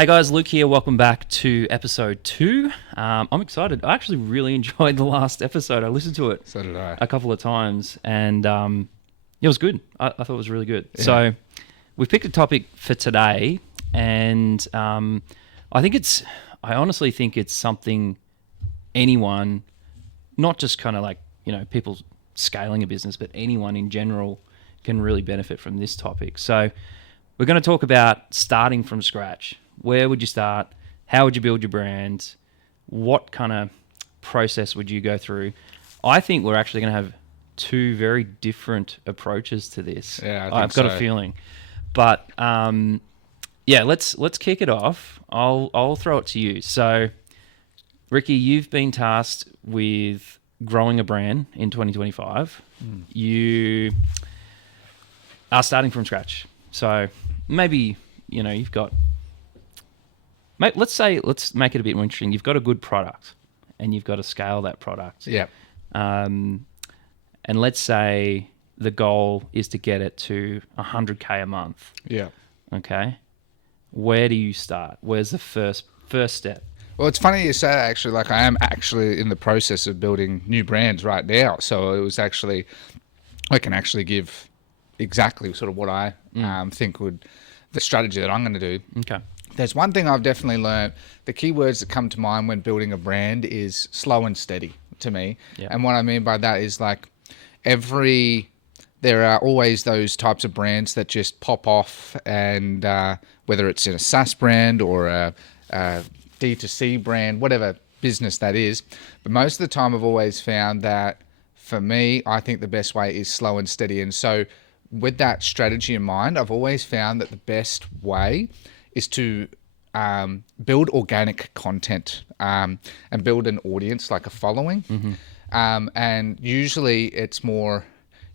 Hey guys, Luke here. Welcome back to episode 2. I'm excited. I actually really enjoyed the last episode. I listened to it So did I. a couple of times, and it was good. I thought it was really good. Yeah. So we've picked a topic for today, and I honestly think it's something anyone, not just kind of like, people scaling a business, but anyone in general can really benefit from this topic. So we're going to talk about starting from scratch. Where would you start? How would you build your brand? What kind of process would you go through? I think we're actually going to have two very different approaches to this. Yeah, I think I've got a so. feeling. But let's kick it off. I'll throw it to you. So, Ricky, you've been tasked with growing a brand in 2025. You are starting from scratch. So maybe, you've got... let's make it a bit more interesting. You've got a good product and you've got to scale that product. Yeah. And let's say the goal is to get it to 100K a month. Yeah. Okay. Where do you start? Where's the first step? Well, it's funny you say that, actually. Like, I am actually in the process of building new brands right now. So it was actually, I can actually give exactly sort of what I think the strategy that I'm going to do. Okay. There's one thing I've definitely learned. The key words that come to mind when building a brand is slow and steady to me. Yeah. And what I mean by that is, like, there are always those types of brands that just pop off, and whether it's in a SaaS brand or a D2C brand, whatever business that is. But most of the time I've always found that, for me, I think the best way is slow and steady. And so with that strategy in mind, I've always found that the best way is to build organic content and build an audience, like a following. And usually it's more,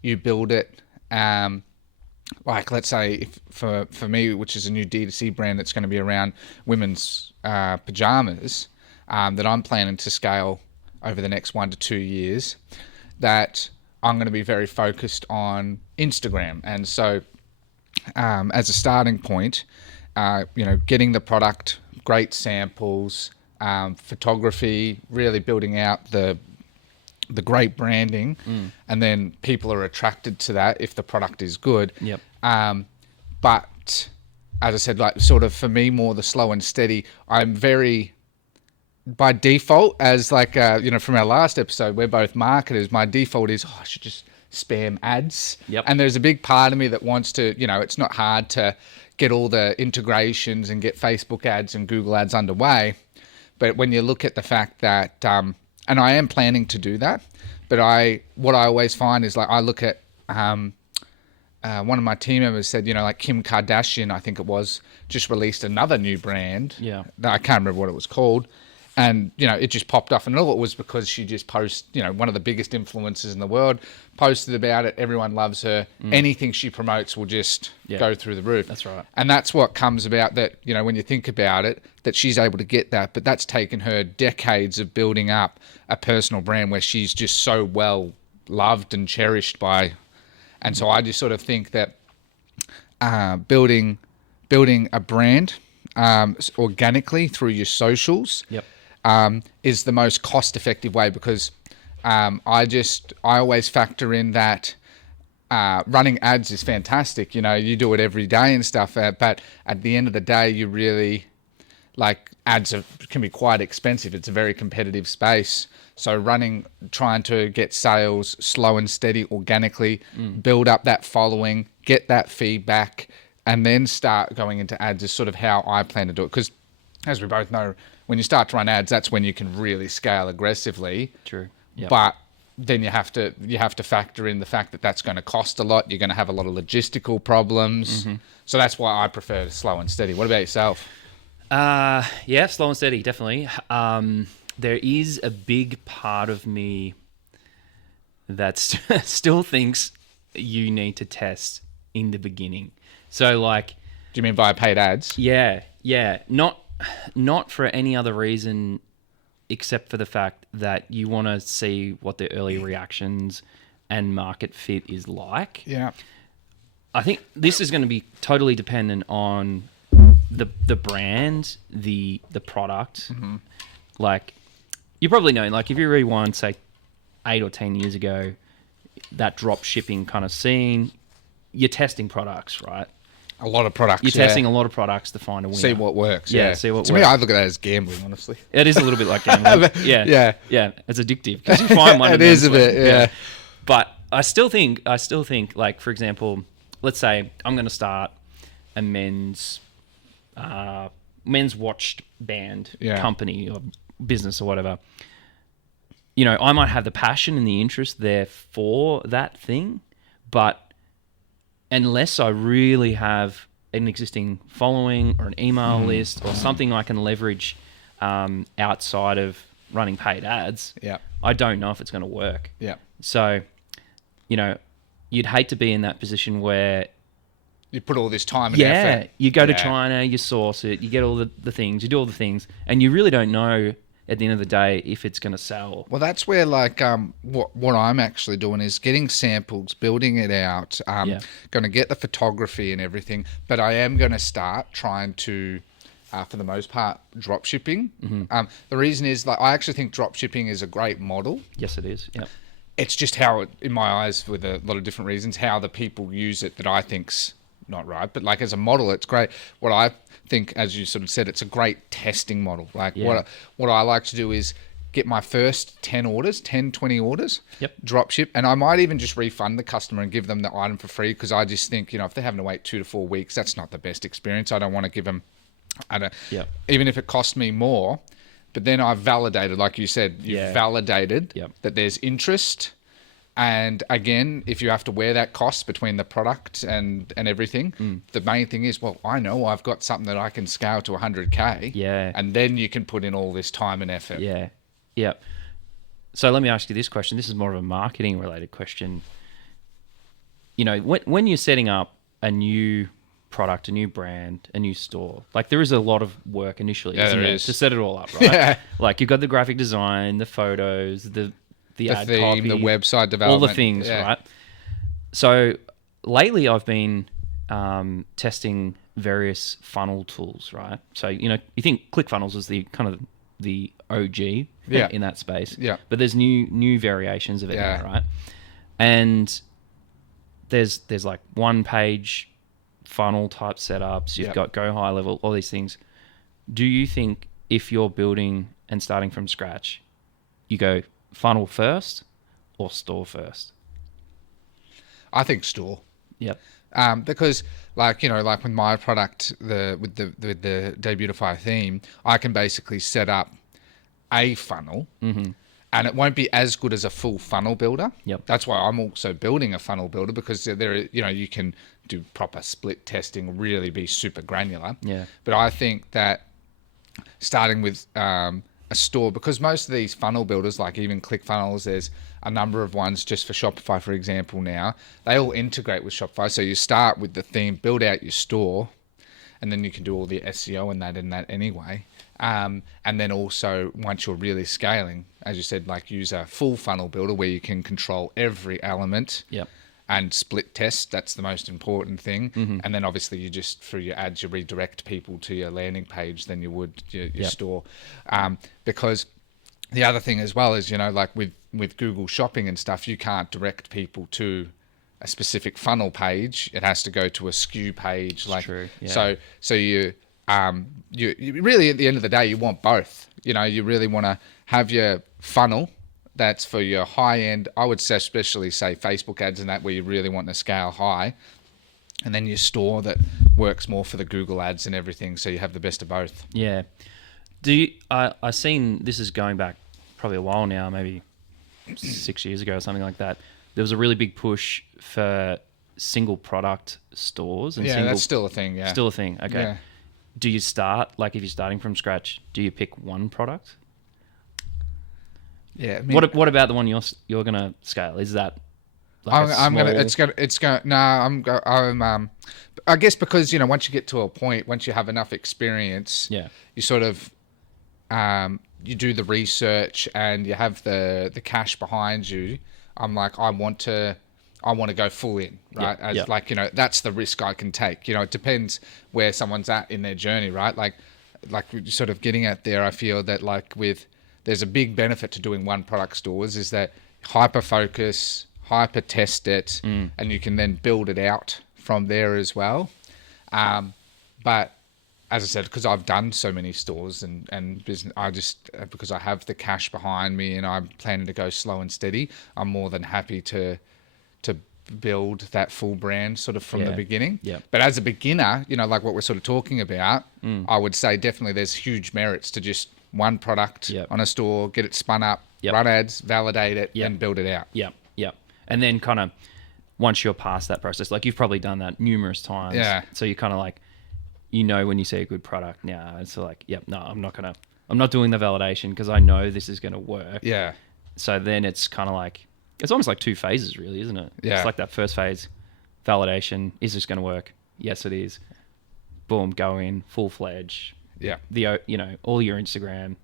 you build it, like, let's say, if for me, which is a new D2C brand that's going to be around women's pajamas, that I'm planning to scale over the next 1 to 2 years, that I'm going to be very focused on Instagram. And so as a starting point, getting the product, great samples, photography, really building out the great branding, and then people are attracted to that if the product is good. Yep. But as I said, like, sort of for me, more the slow and steady. I'm very, by default, as like, from our last episode, we're both marketers. My default is, I should just spam ads. Yep. And there's a big part of me that wants to, it's not hard to get all the integrations and get Facebook ads and Google ads underway. But when you look at the fact that, and I am planning to do that, but what I always find is, like, I look at, one of my team members said, like Kim Kardashian, I think it was, just released another new brand. Yeah. I can't remember what it was called. And, it just popped off. And all it was because she just one of the biggest influencers in the world, posted about it. Everyone loves her. Anything she promotes will just go through the roof. That's right. And that's what comes about, that, when you think about it, that she's able to get that. But that's taken her decades of building up a personal brand where she's just so well loved and cherished by. And so I just sort of think that building a brand organically through your socials, Yep. is the most cost-effective way, because I always factor in that running ads is fantastic. You do it every day and stuff, but at the end of the day, you really, like, ads can be quite expensive. It's a very competitive space. So trying to get sales slow and steady organically, build up that following, get that feedback, and then start going into ads is sort of how I plan to do it. Because, as we both know, when you start to run ads, that's when you can really scale aggressively. True. Yep. But then you have to factor in the fact that that's going to cost a lot. You're going to have a lot of logistical problems. So that's why I prefer slow and steady. What about yourself? Yeah, slow and steady, definitely. There is a big part of me that still thinks you need to test in the beginning. So, like... Do you mean via paid ads? Yeah. Not for any other reason except for the fact that you want to see what the early reactions and market fit is like. Yeah. I think this is going to be totally dependent on the brand, the product, like you probably know, like if you rewind say 8 or 10 years ago, that drop shipping kind of scene, you're testing products, right? A lot of products. You're testing a lot of products to find a winner. See what works. Yeah, Yeah. see what to works. me, I look at that as gambling, honestly. It is a little bit like gambling. Yeah. Yeah. It's addictive because you find one. It and is then a it's bit, like- yeah. But I still think, like for example, let's say I'm going to start a men's watched band Yeah. company or business or whatever. You know, I might have the passion and the interest there for that thing, but unless I really have an existing following or an email list or something I can leverage outside of running paid ads, Yeah. I don't know if it's going to work. Yeah. So, you know, you'd hate to be in that position where, You put all this time and effort. you go to Yeah. China, you source it, you get all the things, you do all the things, and you really don't know at the end of the day if it's going to sell. Well, that's where like what I'm actually doing is getting samples, building it out. Yeah. Going to get the photography and everything, but I am going to start trying to, for the most part, drop shipping. The reason is like I actually think drop shipping is a great model. Yes, it is. Yep. It's just how, it, in my eyes, with a lot of different reasons, how the people use it that I think's not right. But like as a model, it's great. What I think, as you sort of said, it's a great testing model. Like Yeah. what I like to do is get my first 10 orders, 10, 20 orders, Yep. drop ship. And I might even just refund the customer and give them the item for free because I just think, you know, if they're having to wait 2 to 4 weeks, that's not the best experience. I don't want to give them, Yep. even if it costs me more. But then I've validated, like you said, you've Yeah. validated Yep. that there's interest. And again, if you have to wear that cost between the product and everything, the main thing is, well, I know I've got something that I can scale to 100K. Yeah. And then you can put in all this time and effort. Yeah. Yeah. So let me ask you this question. This is more of a marketing related question. You know, when you're setting up a new product, a new brand, a new store, like there is a lot of work initially, Yeah, isn't there there, is. to set it all up, right? Yeah. Like you've got the graphic design, the photos, the The ad theme, copy, the website all development. the things, Yeah. right? So lately I've been testing various funnel tools, right? So, you know, you think ClickFunnels is the kind of the OG Yeah. in that space. Yeah. But there's new variations of it Yeah. now, right? And there's like one page funnel type setups, you've Yeah. got go high level, all these things. Do you think if you're building and starting from scratch, you go funnel first or store first? I think store. Yep. Because like, you know, like with my product, with the Debutify theme, I can basically set up a funnel and it won't be as good as a full funnel builder. Yep. That's why I'm also building a funnel builder because there, you know, you can do proper split testing, really be super granular. Yeah. But I think that starting with a store, because most of these funnel builders, like even ClickFunnels, there's a number of ones just for Shopify, for example, now, they all integrate with Shopify. So you start with the theme, build out your store, and then you can do all the SEO and that anyway. And then also once you're really scaling, as you said, like use a full funnel builder where you can control every element. Yep. And split test, that's the most important thing. And then obviously you just, through your ads, you redirect people to your landing page than you would your Yep. store. Because the other thing as well is, you know, like with Google Shopping and stuff, you can't direct people to a specific funnel page. It has to go to a SKU page. Like, true, yeah. So you really, at the end of the day, you want both. You know, you really want to have your funnel that's for your high end. I would say, especially say Facebook ads and that, where you really want to scale high, and then your store that works more for the Google ads and everything. So you have the best of both. Yeah. Do you? I seen this is going back probably a while now, maybe 6 years ago or something like that. There was a really big push for single product stores and Yeah, single, that's still a thing. Yeah, still a thing. Okay. Yeah. Do you start, like if you're starting from scratch, do you pick one product? Yeah. I mean, What about the one you're gonna scale? Is that like I'm gonna. It's gonna. No, I'm. I guess because, you know, once you get to a point, once you have enough experience, Yeah. you sort of, you do the research and you have the cash behind you. I'm like, I want to I want to go full in, right? Yeah, As yeah. like, that's the risk I can take. It depends where someone's at in their journey, right? Like we're sort of getting at there, I feel that there's a big benefit to doing one product stores is that hyper focus, hyper test it, and you can then build it out from there as well. But as I said, because I've done so many stores and business, because I have the cash behind me and I'm planning to go slow and steady, I'm more than happy to build that full brand sort of from the beginning. Yeah. But as a beginner, like what we're sort of talking about, I would say definitely there's huge merits to just one product on a store, get it spun up, run ads, validate it, and build it out. Yeah, yeah. And then kind of once you're past that process, like you've probably done that numerous times. Yeah. So you kind of like, when you see a good product now, it's like, no, I'm not doing the validation because I know this is going to work. Yeah. So then it's kind of like, it's almost like two phases really, isn't it? Yeah. It's like that first phase, validation. Is this going to work? Yes, it is. Boom, go in, full-fledged. Yeah. All your Instagram.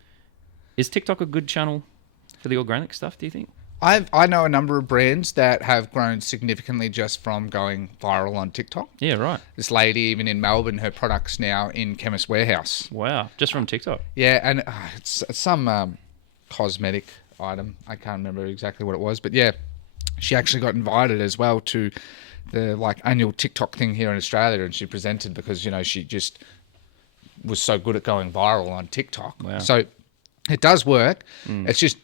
Is TikTok a good channel for the organic stuff, do you think? I know a number of brands that have grown significantly just from going viral on TikTok. Yeah, right. This lady, even in Melbourne, her product's now in Chemist Warehouse. Wow, just from TikTok. Yeah, and it's some cosmetic item. I can't remember exactly what it was, but yeah, she actually got invited as well to the annual TikTok thing here in Australia, and she presented because she just was so good at going viral on TikTok. Wow. So it does work. It's just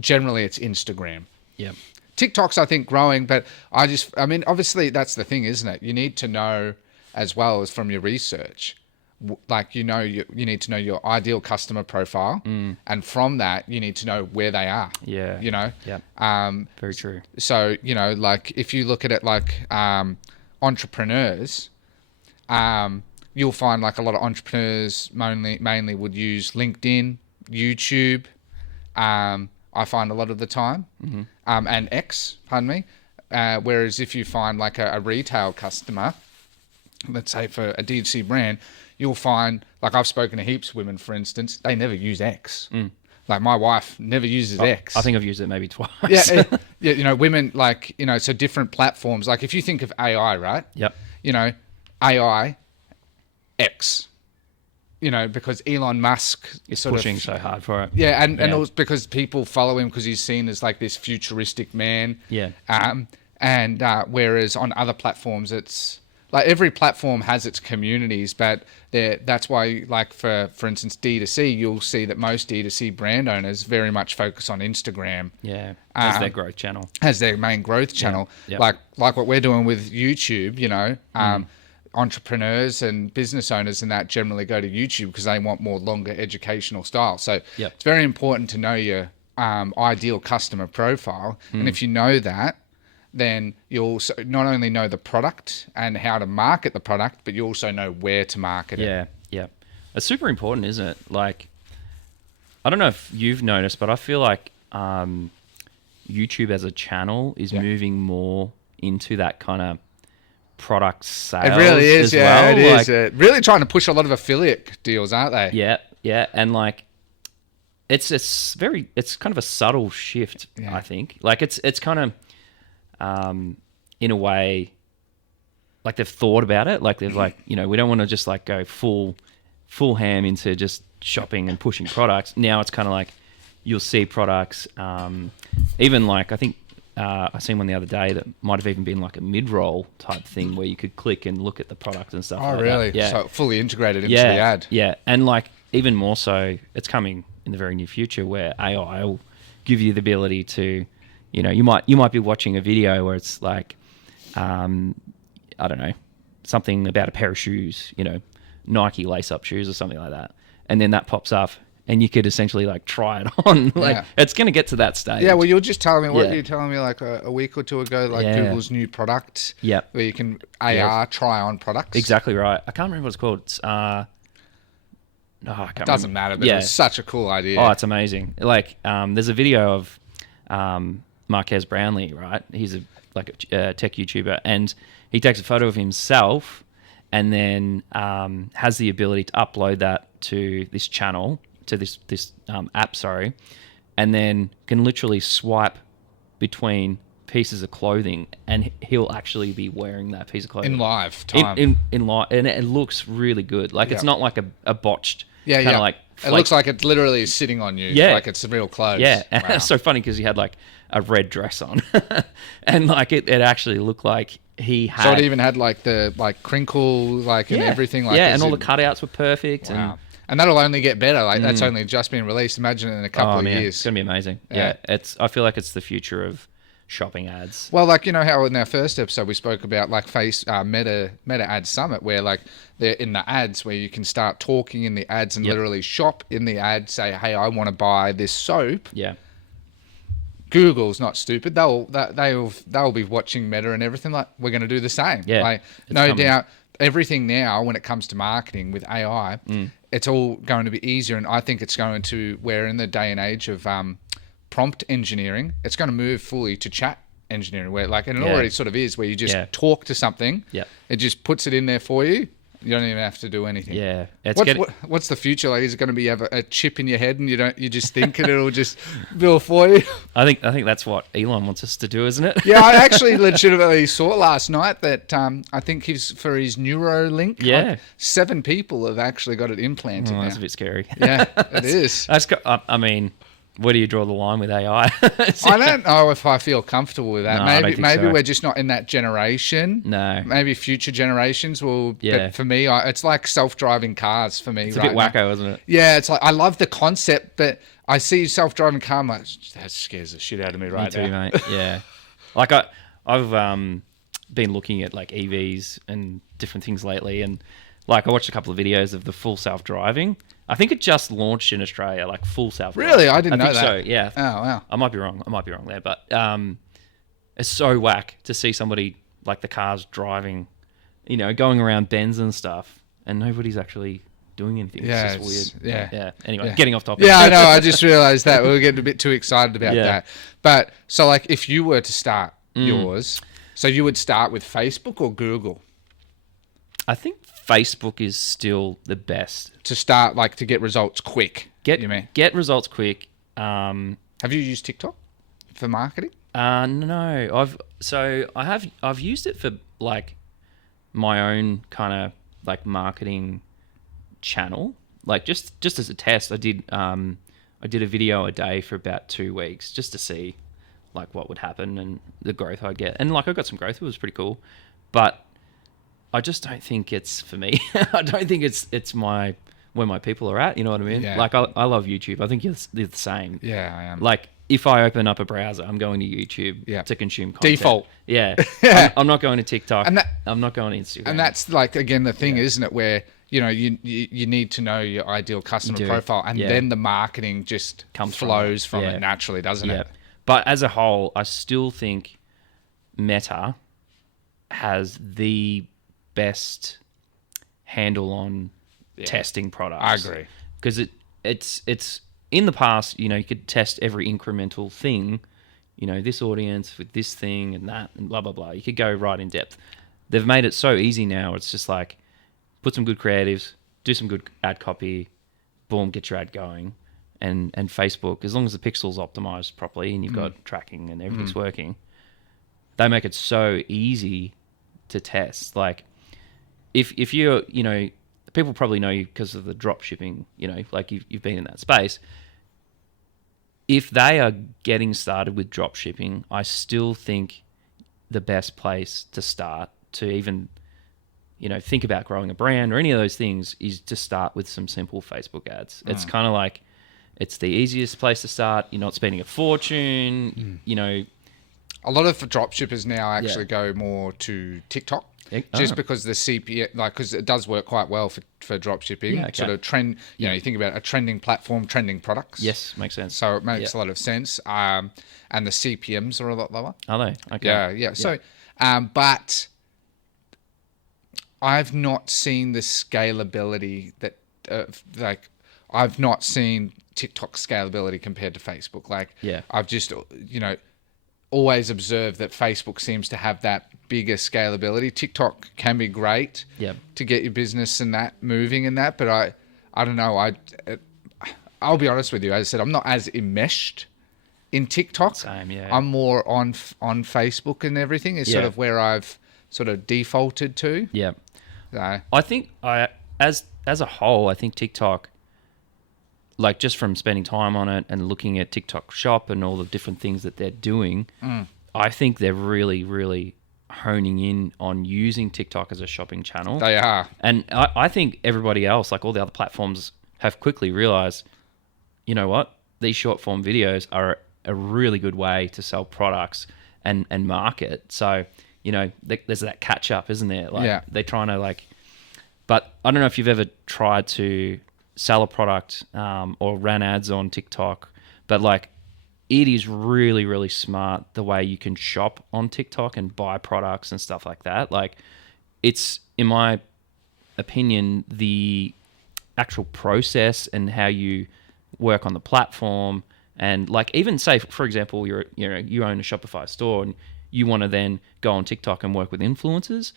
generally it's Instagram. Yeah. TikTok's, I think, growing, but obviously that's the thing, isn't it? You need to know, as well as from your research, you need to know your ideal customer profile, and from that you need to know where they are. Yeah. Yeah. Very true. So if you look at it entrepreneurs, you'll find a lot of entrepreneurs mainly would use LinkedIn, YouTube. I find a lot of the time, and X, pardon me. Whereas if you find a retail customer, let's say for a D2C brand, you'll find, I've spoken to heaps of women, for instance, they never use X. My wife never uses X. I think I've used it maybe twice. Yeah, women so different platforms. If you think of AI, right? Yep. AI, X. Because Elon Musk is pushing so hard for it. Yeah, and also because people follow him because he's seen as this futuristic man. Yeah. And whereas on other platforms, it's every platform has its communities, but that's why for instance D2C, you'll see that most D2C brand owners very much focus on Instagram. Yeah, as their growth channel. As their main growth channel. Yeah. Like what we're doing with YouTube, entrepreneurs and business owners and that generally go to YouTube because they want more longer educational style. So it's very important to know your ideal customer profile. And if you know that, then you also not only know the product and how to market the product, but you also know where to market it. Yeah. It's super important, isn't it? I don't know if you've noticed, but I feel like YouTube as a channel is moving more into that kind of product sales. It really is, as well. It is. Really trying to push a lot of affiliate deals, aren't they? Yeah. And it's kind of a subtle shift, I think. It's kind of in a way, they've thought about it. They've we don't want to just go full ham into just shopping and pushing products. Now it's kind of you'll see products, even I think I seen one the other day that might have even been a mid-roll type thing where you could click and look at the product and stuff. Oh, really? That. Yeah. So fully integrated into the ad. Yeah, and even more so, it's coming in the very near future where AI will give you the ability to, you might be watching a video where it's I don't know, something about a pair of shoes, Nike lace-up shoes or something like that, and then that pops up. And you could essentially try it on. It's going to get to that stage. Yeah, well, you were just telling me, what were you telling me a week or two ago, Google's new product. Yeah. Where you can AR try on products. Exactly right. I can't remember what it's called. It's, it doesn't matter, but it was such a cool idea. Oh, it's amazing. There's a video of Marquez Brownlee, right? He's a tech YouTuber, and he takes a photo of himself and then has the ability to upload that to this channel, to this app, and then can literally swipe between pieces of clothing, and he'll actually be wearing that piece of clothing In live time. in live, and it looks really good. Like it's Yeah. not like a botched Yeah, kind of yeah. like It looks like it literally is sitting on you. Yeah. Like it's real clothes. yeah. And Wow. it's so funny because he had like a red dress on, and like it actually looked like he had. So it even had like the crinkle and everything. Like yeah, as and all in- the cutouts were perfect. Wow. And that'll only get better. Like that's only just been released. Imagine it in a couple Oh of man, years. it's gonna be amazing. Yeah. Yeah, I feel like it's the future of shopping ads. Well, like, you know how in our first episode we spoke about like Meta Ad Summit, where like they're in the ads where you can start talking in the ads and Yep. literally shop in the ad, say, hey, I want to buy this soap. Yeah, Google's not stupid. They'll be watching Meta and everything. Like we're going to do the same. Yeah, Like it's no coming. doubt, everything now when it comes to marketing with AI, it's all going to be easier. And I think it's going to. We're in the day and age of prompt engineering. It's going to move fully to chat engineering, where like, and it Yeah. already sort of is, where you just Yeah. talk to something. Yeah. It just puts it in there for you. You don't even have to do anything. yeah. It's getting. What's the future like? Is it going to be have a chip in your head and you just think and it'll just do it for you? I think that's what Elon wants us to do, isn't it? Yeah, I actually legitimately saw last night that I think for his Neuralink, Yeah. like 7 people have actually got it implanted Oh, now. that's a bit scary. Yeah, it is. I mean, where do you draw the line with AI? I don't know if I feel comfortable with that. No, I don't maybe think maybe so. we're just not in that generation. No. Maybe future generations will. Yeah. But for me, it's like self-driving cars for me. It's a bit wacko, isn't it? Yeah, it's like I love the concept, but I see self-driving car, I'm like, that scares the shit out of me right Me too, now. mate. Yeah. Like I've been looking at like EVs and different things lately, and like I watched a couple of videos of the full self-driving. I think it just launched in Australia, like full self-driving. Really? I didn't know think that. so. Yeah. Oh wow. I might be wrong. There, but it's so whack to see somebody like the cars driving, going around bends and stuff, and nobody's actually doing anything. Yeah, It's just weird. yeah. Yeah. Anyway, Yeah. getting off topic. Yeah, I know. I just realized that we were getting a bit too excited about Yeah. that. But so, like, if you were to start Mm. yours, so you would start with Facebook or Google I think Facebook is still the best. to start, like, to get results quick. Get you mean? get results quick. Have you used TikTok for marketing? No, I've used it for like my own kind of like marketing channel, like just as a test. I did a video a day for about 2 weeks just to see like what would happen and the growth I'd get, and like I got some growth. It was pretty cool, but I just don't think it's for me. I don't think it's where my people are at. You know what I mean? Yeah. Like I love YouTube. I think it's the same. Yeah, I am. Like if I open up a browser, I'm going to YouTube Yeah. to consume content. Default. Yeah. Yeah. I'm not going to TikTok. And that- I'm not going to Instagram. And that's like again the thing, isn't it? Where you need to know your ideal customer do. profile, and Yeah. then the marketing just Comes from flows it. from Yeah. it naturally, doesn't yeah. it? But as a whole, I still think Meta has the best handle on testing products. I agree. Because it's in the past, you could test every incremental thing, this audience with this thing and that and blah blah blah. You could go right in depth. They've made it so easy now. It's just like put some good creatives, do some good ad copy, boom, get your ad going. And Facebook, as long as the pixel's optimized properly and you've got tracking and everything's working, they make it so easy to test. Like if you're, people probably know you because of the drop shipping, like you've been in that space. If they are getting started with drop shipping, I still think the best place to start to even, think about growing a brand or any of those things is to start with some simple Facebook ads. It's kind of like, it's the easiest place to start. You're not spending a fortune, A lot of dropshippers now actually go more to TikTok. Just Oh. because the CPM, because it does work quite well for drop shipping, Yeah, okay. sort of trend. You think about a trending platform, trending products. Yes, makes sense. So it makes Yeah. a lot of sense. And the CPMs are a lot lower. Are they? Okay. Yeah. So, but I've not seen the scalability that, I've not seen TikTok scalability compared to Facebook. Like, Yeah. I've just, always observed that Facebook seems to have that bigger scalability. TikTok can be great Yep. to get your business and that moving and that, but I'll be honest with you. As I said, I'm not as enmeshed in TikTok. Same, yeah. I'm more on Facebook and everything is sort Yeah. of where I've sort of defaulted to. Yeah. So, I think as a whole, I think TikTok, like just from spending time on it and looking at TikTok Shop and all the different things that they're doing, I think they're really, really honing in on using TikTok as a shopping channel. they are. And I think everybody else, like all the other platforms, have quickly realized, you know what? These short form videos are a really good way to sell products and market. So, you know, there's that catch up, isn't there? Like Yeah. they're trying to but I don't know if you've ever tried to sell a product or ran ads on TikTok, but like it is really, really smart the way you can shop on TikTok and buy products and stuff like that. Like it's, in my opinion, the actual process and how you work on the platform, and like even say for example you own a Shopify store and you want to then go on TikTok and work with influencers.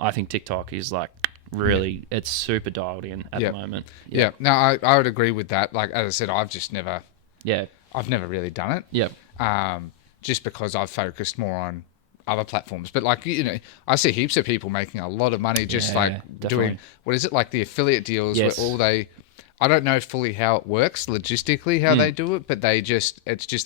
I think TikTok is like really it's super dialed in at the moment. Yeah. No, I would agree with that. Like, as I said, Yeah. I've never really done it. Yeah. Just because I've focused more on other platforms. But like, you know, I see heaps of people making a lot of money just Yeah, definitely. doing, what is it, like the affiliate deals Yes. where I don't know fully how it works logistically, how they do it, but they're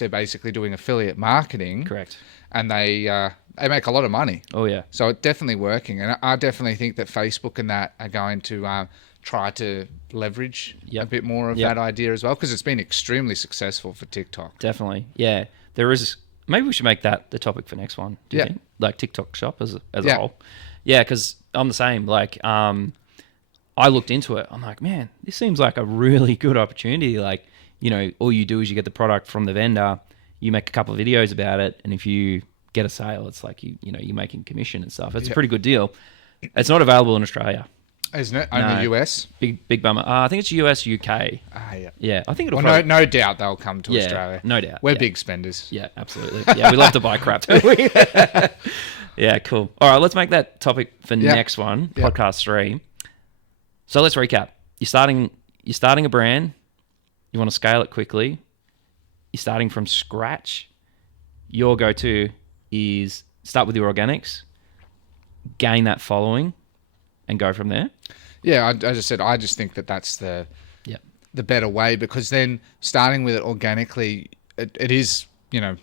basically doing affiliate marketing. Correct. And they make a lot of money. Oh yeah. So it's definitely working. And I definitely think that Facebook and that are going to try to leverage a bit more of that idea as well, because it's been extremely successful for TikTok. Definitely. Yeah. There is, maybe we should make that the topic for next one. Do you Yeah. think? Like TikTok Shop as a Yeah. whole. Yeah, because I'm the same. Like, I looked into it. I'm like, man, this seems like a really good opportunity. Like, you know, all you do is you get the product from the vendor, you make a couple of videos about it, and if you get a sale, it's like you're making commission and stuff. It's a pretty good deal. It's not available in Australia. Isn't it? Only No. US? Big bummer. I think it's US, UK. Yeah. Yeah, I think it'll. Well, probably, no doubt they'll come to Yeah, Australia. no doubt, We're yeah. big spenders. Yeah, absolutely. Yeah, we love to buy crap. Yeah, cool. All right, let's make that topic for next one, Yeah. podcast 3. So let's recap. You're starting a brand. You want to scale it quickly. You're starting from scratch. Your go-to is start with your organics, gain that following, and go from there. Yeah, as I said, I just think that that's the better way, because then starting with it organically, it is, you know,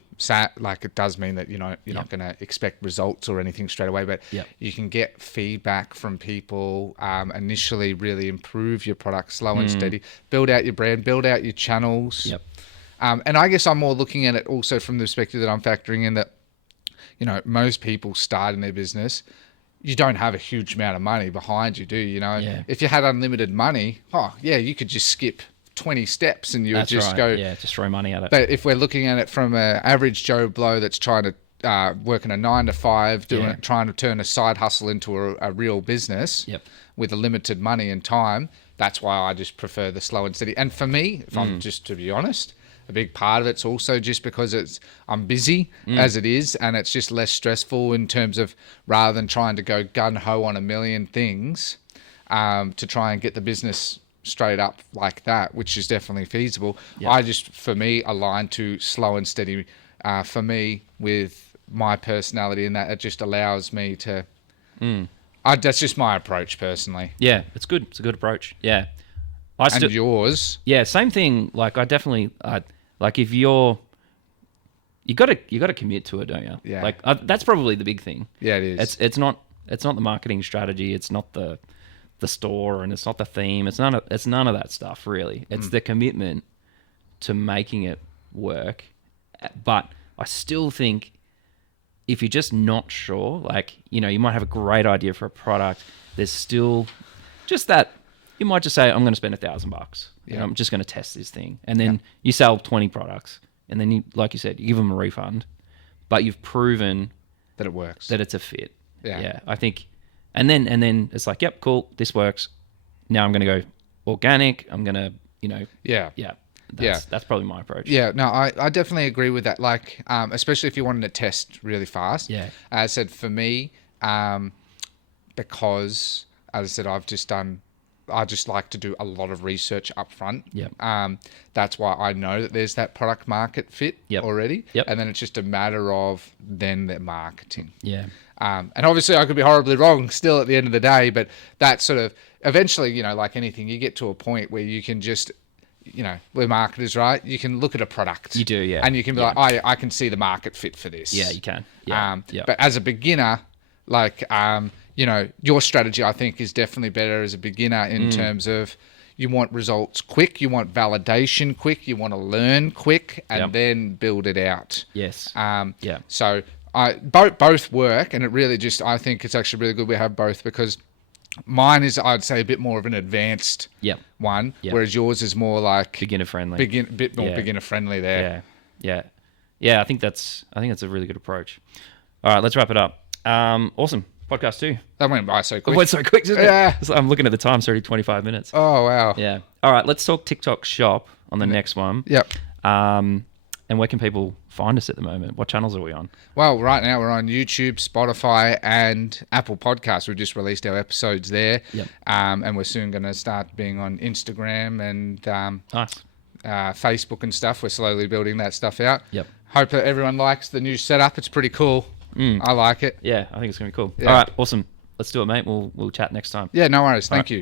like it does mean that, you know, you're not going to expect results or anything straight away, but you can get feedback from people, initially really improve your product slow and steady, build out your brand, build out your channels. Yep. And I guess I'm more looking at it also from the perspective that I'm factoring in that, you know, most people start in their business, you don't have a huge amount of money behind you, do you? You know, Yeah. if you had unlimited money, you could just skip 20 steps and you would That's just right. go. Yeah, just throw money at it. But if we're looking at it from an average Joe Blow that's trying to work in a 9 to 5, trying to turn a side hustle into a real business with a limited money and time, that's why I just prefer the slow and steady. And for me, if I'm just to be honest, a big part of it's also just because I'm busy as it is, and it's just less stressful in terms of, rather than trying to go gun ho on a million things to try and get the business straight up like that, which is definitely feasible. I just, for me, align to slow and steady for me with my personality, and that it just allows me to that's just my approach personally. Yeah, it's good. It's a good approach. Yeah. And yours? Yeah, same thing. Like I definitely, like if you gotta commit to it, don't you? Yeah. Like that's probably the big thing. Yeah, it is. It's not the marketing strategy. It's not the store, and it's not the theme. It's none of that stuff really. It's the commitment to making it work. But I still think if you're just not sure, like, you know, you might have a great idea for a product. There's still just that. You might just say, I'm going to spend $1,000 and I'm just going to test this thing. And then you sell 20 products, and then you, like you said, you give them a refund, but you've proven that it works. that it's a fit. Yeah. I think, and then it's like, yep, cool. This works. Now I'm going to go organic. I'm going to, you know, that's probably my approach. Yeah, no, I definitely agree with that. Like, especially if you wanted to test really fast. Yeah. As I said, for me, because, as I said, I've just done I just like to do a lot of research up front. Yep. That's why I know that there's that product market fit Yep. already. Yep. And then it's just a matter of then the marketing. Yeah. And obviously I could be horribly wrong still at the end of the day, but that sort of eventually, you know, like anything, you get to a point where you can just, you know, we're marketers, right? You can look at a product. You do, yeah. And you can be Yeah. like, I can see the market fit for this. Yeah, you can. Yeah. Yeah. But as a beginner, like, you know, your strategy, I think, is definitely better as a beginner in terms of you want results quick, you want validation quick, you want to learn quick, and Yep. then build it out. Yes. Yeah. So both work, and it really just, I think it's actually really good we have both, because mine is, I'd say, a bit more of an advanced Yep. one, Yep. whereas yours is more like Beginner friendly. bit more Yeah. beginner friendly there. Yeah. Yeah. Yeah. I think that's a really good approach. All right, let's wrap it up. Awesome. Podcast 2. That went by so It quick. went so quick, didn't Yeah. it? So I'm looking at the time, it's already 25 minutes. Oh, wow. Yeah. All right, let's talk TikTok Shop on the next one. Yep. And where can people find us at the moment? What channels are we on? Well, right now we're on YouTube, Spotify, and Apple Podcasts. We've just released our episodes there. Yep. And we're soon going to start being on Instagram and Nice. Facebook and stuff. We're slowly building that stuff out. Yep. Hope that everyone likes the new setup. It's pretty cool. I like it. Yeah, I think it's going to be cool. Yeah. All right, awesome. Let's do it, mate. We'll chat next time. Yeah, no worries. Thank you.